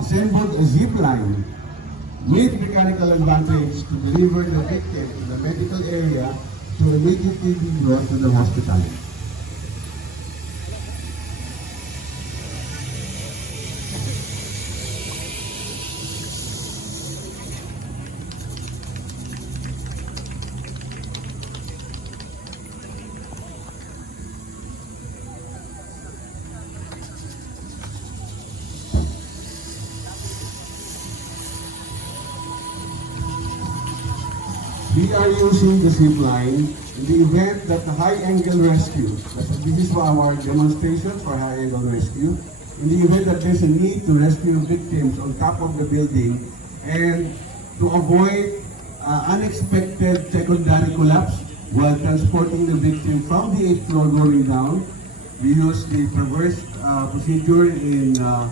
assembled a zip line with mechanical advantage to deliver the victim to the medical area to immediately be brought to the hospital. We are the zip line in the event that the high angle rescue, this is for our demonstration for high angle rescue, in the event that there's a need to rescue victims on top of the building and to avoid uh, unexpected secondary collapse while transporting the victim from the eighth floor going down, we use the traverse uh, procedure in uh,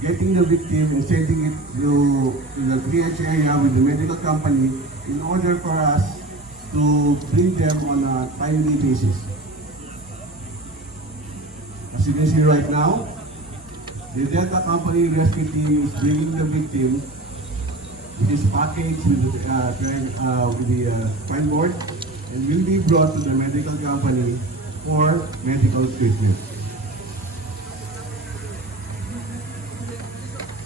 getting the victim and sending it to, the triage area with the medical company in order for us to bring them on a timely basis. As you can see right now, the Delta Company rescue team is bringing the victim with his package with the, uh, crime- uh, with the uh, crime board and will be brought to the medical company for medical treatment.